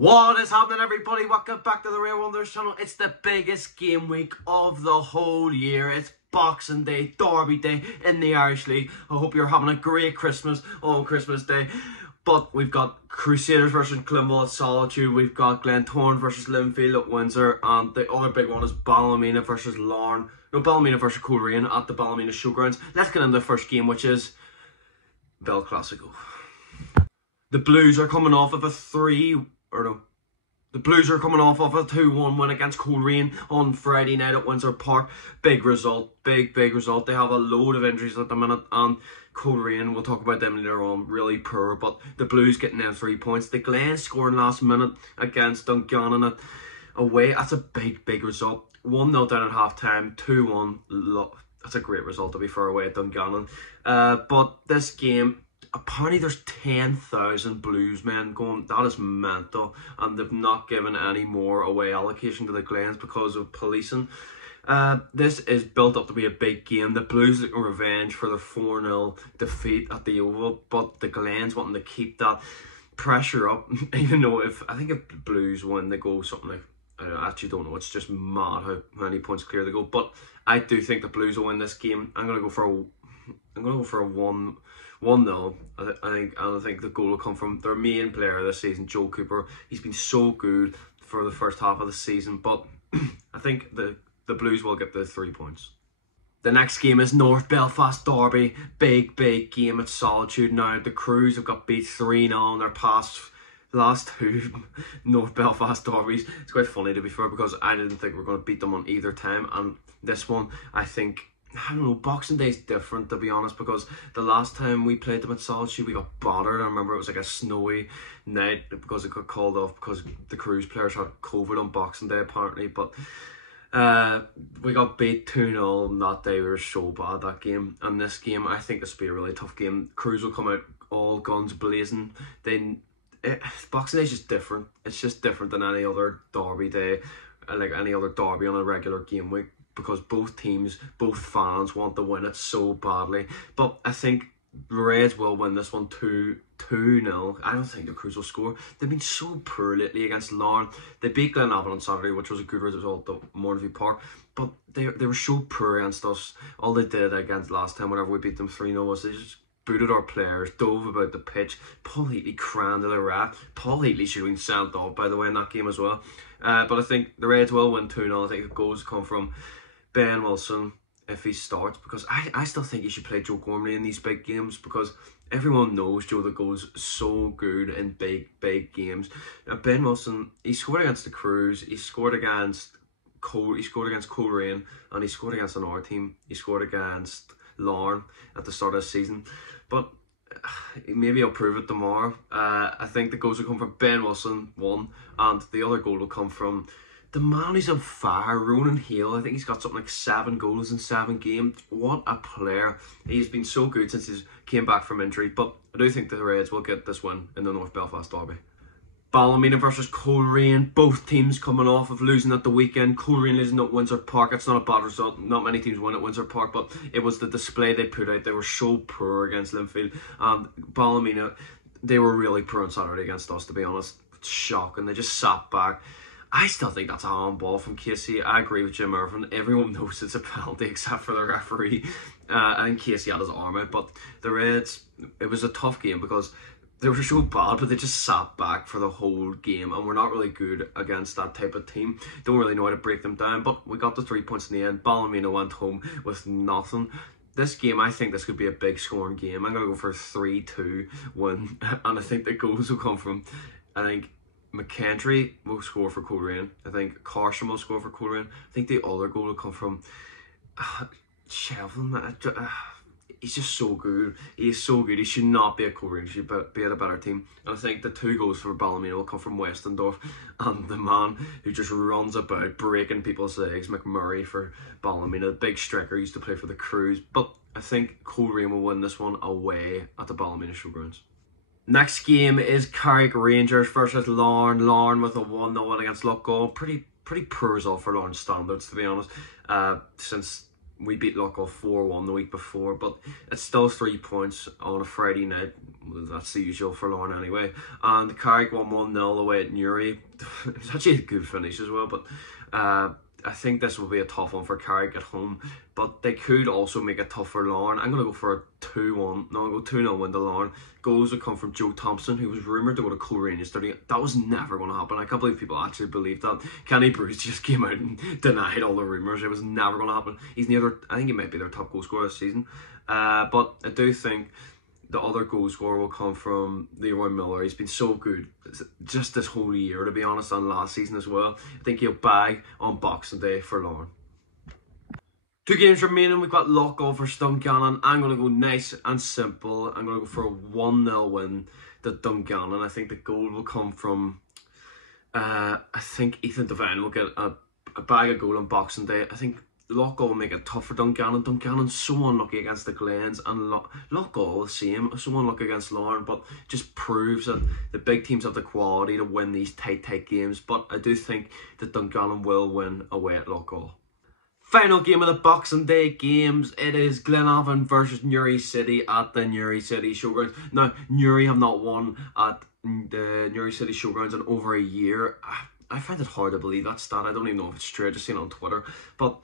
What is happening, everybody? Welcome back to the Rare Wonders channel. It's the biggest game week of the whole year. It's Boxing Day, Derby Day in the Irish League. I hope you're having a great Christmas on Christmas Day. But we've got Crusaders versus Clindale at Solitude. We've got Glentoran versus Linfield at Windsor. And the other big one is Ballymena versus Larne. No, Ballymena versus Coleraine at the Ballymena Showgrounds. Let's get into the first game, which is Bell Classico. The Blues are coming off of a 2-1 win against Coleraine on Friday night at Windsor Park. Big result, big result. They have a load of injuries at the minute, and Coleraine, we'll talk about them later on, really poor, but the Blues getting them 3 points. The Glen scoring last minute against Dungannon away. That's a big result. 1-0 down at half time, 2-1. That's a great result, to be fair, away at Dungannon. But this game, apparently there's 10,000 Blues men going. That is mental, and they've not given any more away allocation to the Glens because of policing. This is built up to be a big game. The Blues looking revenge for their 4-0 defeat at the Oval, but the Glens wanting to keep that pressure up, even though if the Blues win, they go something like, I actually don't know, it's just mad how many points clear they go, but I do think the Blues will win this game. I'm gonna go for a 1-0. I think the goal will come from their main player this season, Joe Cooper. He's been so good for the first half of the season, but I think the Blues will get the 3 points. The next game is North Belfast Derby. Big game at Solitude. Now the Crews have got beat 3-0 in their last two North Belfast derbies. It's quite funny, to be fair, because I didn't think we were going to beat them on either time, and this one, I don't know, Boxing Day is different, to be honest, because the last time we played them at Solitude, we got battered. I remember it was like a snowy night because it got called off because the Crews players had COVID on Boxing Day, apparently, but we got beat 2-0 that day. We were so bad that game, and this game, I think this will be a really tough game. Crews will come out all guns blazing. Boxing Day is just different. It's just different than any other derby day, like any other derby on a regular game week, because both teams, both fans want to win it so badly. But I think the Reds will win this one 2-0. I don't think the Crews will score. They've been so poor lately against Larne. They beat Glenavon on Saturday, which was a good result at Morneview Park, but they were so poor against us. All they did against last time, whenever we beat them 3-0, was they just booted our players, dove about the pitch. Paul Heatley crammed to the rat. Paul Heatley should have been sent off, by the way, in that game as well. But I think the Reds will win 2-0. I think the goals come from Ben Wilson if he starts, because I still think he should play Joe Gormley in these big games, because everyone knows Joe that goes so good in big games. Now, Ben Wilson, he scored against the Crews, he scored against Coleraine, and he scored against another team. He scored against Larne at the start of the season, but maybe I'll prove it tomorrow. I think the goals will come from Ben Wilson, one, and the other goal will come from the man who's on fire, Ronan Hale. I think he's got something like 7 goals in 7 games. What a player. He's been so good since he came back from injury, but I do think the Reds will get this win in the North Belfast Derby. Ballymena versus Coleraine. Both teams coming off of losing at the weekend. Coleraine losing at Windsor Park. It's not a bad result. Not many teams win at Windsor Park, but it was the display they put out. They were so poor against Linfield. And Ballymena, they were really poor on Saturday against us, to be honest. It's shocking. They just sat back. I still think that's a handball from Casey. I agree with Jim Irvin. Everyone knows it's a penalty except for the referee. I think Casey had his arm out. But the Reds, it was a tough game because they were so bad, but they just sat back for the whole game, and we're not really good against that type of team. Don't really know how to break them down, but we got the 3 points in the end. Ballymena went home with nothing. This game, I think this could be a big scoring game. I'm going to go for a 3-2 win, and I think the goals will come from, I think McKentry will score for Coleraine. I think Carson will score for Coleraine. I think the other goal will come from Shevlin. He's just so good. He is so good. He should not be at Coleraine. He should be at a better team. And I think the 2 goals for Ballymena will come from Westendorf and the man who just runs about breaking people's legs, McMurray, for Ballymena. The big striker, used to play for the Crews. But I think Coleraine will win this one away at the Ballymena Showgrounds. Next game is Carrick Rangers versus Larne. Larne with a 1-0 win against Loughgall. Pretty poor result for Larne standards, to be honest, since we beat Loughgall 4-1 the week before, but it's still 3 points on a Friday night that's the usual for Lorne anyway. And Carrick won 1-0 away at Newry. It was actually a good finish as well, but I think this will be a tough one for Carrick at home, but they could also make it tough for Lorne. I'm going to go for a 2-1. No, I'll go 2-0 win to Lorne. Goals will come from Joe Thompson, who was rumoured to go to Coleraine yesterday. That was never going to happen. I can't believe people actually believed that. Kenny Bruce just came out and denied all the rumours. It was never going to happen. He's near I think he might be their top goal scorer this season. But I do think the other goal scorer will come from Leroy Miller. He's been so good just this whole year, to be honest, and last season as well. I think he'll bag on Boxing Day for Lorne. 2 games remaining. We've got Loughgall versus Dungannon. I'm going to go nice and simple. I'm going to go for a 1-0 win to Dungannon. I think the goal will come from, I think Ethan Devine will get a bag of goal on Boxing Day. I think Loughgall will make it tough for Dungannon. Duncannon's so unlucky against the Glens, and Loughgall the same, so unlucky against Lorne, but just proves that the big teams have the quality to win these tight games. But I do think that Dungannon will win away at Loughgall. Final game of the Boxing Day games, it is Glenavon versus Newry City at the Newry City Showgrounds. Now, Newry have not won at the Newry City Showgrounds in over a year. I find it hard to believe that stat. I don't even know if it's true. I just seen it on Twitter. But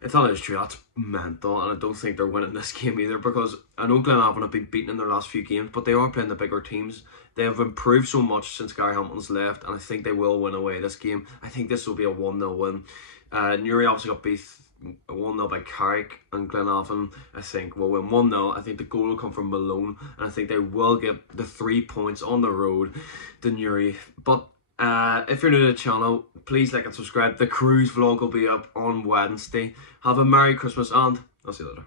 if that is true, that's mental, and I don't think they're winning this game either, because I know Glenavon have been beaten in their last few games, but they are playing the bigger teams. They have improved so much since Gary Hamilton's left, and I think they will win away this game. I think this will be a 1-0 win. Newry obviously got beat 1-0 by Carrick, and Glenavon, I think, will win 1-0. I think the goal will come from Malone, and I think they will get the 3 points on the road to Newry. But if you're new to the channel, please like and subscribe. The cruise vlog will be up on Wednesday. Have a Merry Christmas, and I'll see you later.